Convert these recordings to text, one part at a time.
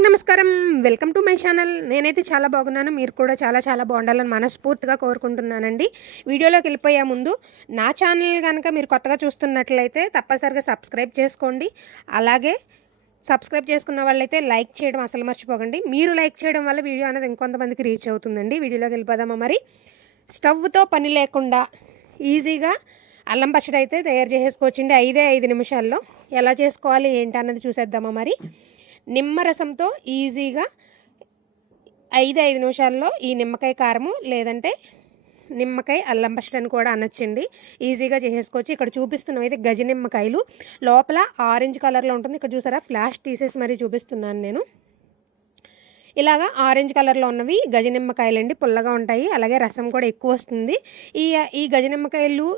అందరికీ నమస్కారం. Welcome to my channel. నేనైతే చాలా బాగున్నాను. మీరు కూడా చాలా బాగుండాలని మనస్ఫూర్తిగా కోరుకుంటున్నానండి. వీడియోలోకి వెళ్ళిపోయే ముందు నా ఛానల్ కనుక మీరు కొత్తగా చూస్తున్నట్లయితే తప్పనిసరిగా సబ్స్క్రైబ్ చేసుకోండి. అలాగే సబ్స్క్రైబ్ చేసుకున్న వాళ్ళైతే లైక్ చేయడం అసలు మర్చిపోకండి. మీరు లైక్ చేయడం వల్ల వీడియో అనేది ఇంకొంతమందికి రీచ్ అవుతుందండి. వీడియోలోకి వెళ్ళిపోదామా మరి. స్టవ్తో పని లేకుండా ఈజీగా అల్లం పచ్చడి అయితే తయారు చేసేసుకోవచ్చండి. 5 నిమిషాల్లో. ఎలా చేసుకోవాలి ఏంటి అన్నది చూసేద్దామా మరి. నిమ్మరసంతో ఈజీగా 5 నిమిషాల్లో ఈ నిమ్మకాయ కారము లేదంటే నిమ్మకాయ అల్లం పచ్చడి అని కూడా అనొచ్చండి. ఈజీగా చేసేసుకోవచ్చు. ఇక్కడ చూపిస్తున్నాం అయితే గజ నిమ్మకాయలు, లోపల ఆరెంజ్ కలర్లో ఉంటుంది. ఇక్కడ చూసారా, ఫ్లాష్ తీసేసి మరీ చూపిస్తున్నాను నేను. ఇలాగా ఆరెంజ్ కలర్లో ఉన్నవి గజ నిమ్మకాయలండి. పుల్లగా ఉంటాయి, అలాగే రసం కూడా ఎక్కువ వస్తుంది. ఈ గజ నిమ్మకాయలు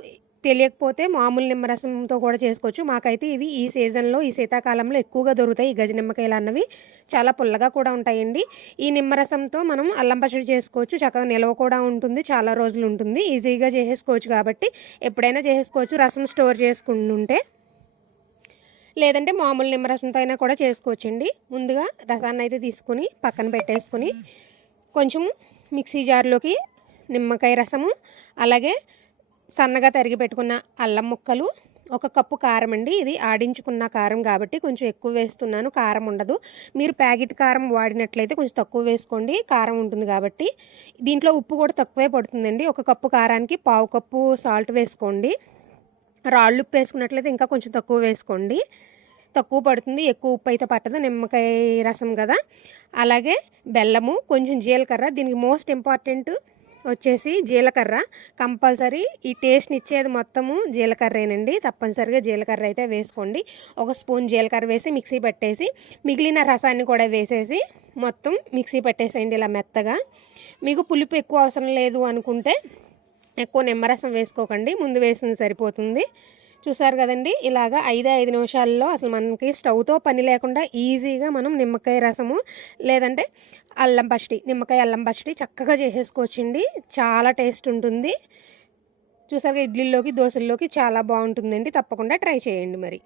తెలియకపోతే మామూలు నిమ్మరసంతో కూడా చేసుకోవచ్చు. మాకైతే ఇవి ఈ సీజన్లో, ఈ శీతాకాలంలో ఎక్కువగా దొరుకుతాయి. ఈ గజ నిమ్మకాయలు అన్నవి చాలా పుల్లగా కూడా ఉంటాయండి. ఈ నిమ్మరసంతో మనం అల్లం పచ్చడి చేసుకోవచ్చు. చక్కగా నిల్వ కూడా ఉంటుంది, చాలా రోజులు ఉంటుంది. ఈజీగా చేసేసుకోవచ్చు కాబట్టి ఎప్పుడైనా చేసేసుకోవచ్చు. రసం స్టోర్ చేసుకుంటుంటే, లేదంటే మామూలు నిమ్మరసంతో అయినా కూడా చేసుకోవచ్చండి. ముందుగా రసాన్ని అయితే తీసుకుని పక్కన పెట్టేసుకుని కొంచెం మిక్సీ జార్లోకి నిమ్మకాయ రసము, అలాగే సన్నగా తరిగి పెట్టుకున్న అల్లం ముక్కలు, 1 కప్పు కారం అండి. ఇది ఆడించుకున్న కారం కాబట్టి కొంచెం ఎక్కువ వేస్తున్నాను, కారం ఉండదు. మీరు ప్యాకెట్ కారం వాడినట్లయితే కొంచెం తక్కువ వేసుకోండి, కారం ఉంటుంది కాబట్టి. దీంట్లో ఉప్పు కూడా తక్కువే పడుతుందండి. 1 కప్పు కారానికి 1/2 కప్పు సాల్ట్ వేసుకోండి. రాళ్ళు ఉప్పు వేసుకున్నట్లయితే ఇంకా కొంచెం తక్కువ వేసుకోండి, తక్కువ పడుతుంది. ఎక్కువ ఉప్పు అయితే పట్టదు, నిమ్మకాయ రసం కదా. అలాగే బెల్లము, కొంచెం జీలకర్ర. దీనికి మోస్ట్ ఇంపార్టెంట్ వచ్చేసి జీలకర్ర కంపల్సరీ. ఈ టేస్ట్ని ఇచ్చేది మొత్తము జీలకర్రేనండి. తప్పనిసరిగా జీలకర్ర అయితే వేసుకోండి. 1 స్పూన్ జీలకర్ర వేసి మిక్సీ పట్టేసి మిగిలిన రసాన్ని కూడా వేసేసి మొత్తం మిక్సీ పట్టేసేయండి ఇలా మెత్తగా. మీకు పులుపు ఎక్కువ అవసరం లేదు అనుకుంటే ఎక్కువ నిమ్మరసం వేసుకోకండి, ముందు వేసింది సరిపోతుంది. చూసారు కదండి, ఇలాగా 5 నిమిషాల్లో అసలు మనకి స్టవ్తో పని లేకుండా ఈజీగా మనం నిమ్మకాయ రసము లేదంటే అల్లం పచ్చడి, నిమ్మకాయ అల్లం పచ్చడి చక్కగా చేసేసుకోవచ్చండి. చాలా టేస్ట్ ఉంటుంది. చూసారుగా, ఇడ్లీలోకి దోశల్లోకి చాలా బాగుంటుందండి. తప్పకుండా ట్రై చేయండి మరి.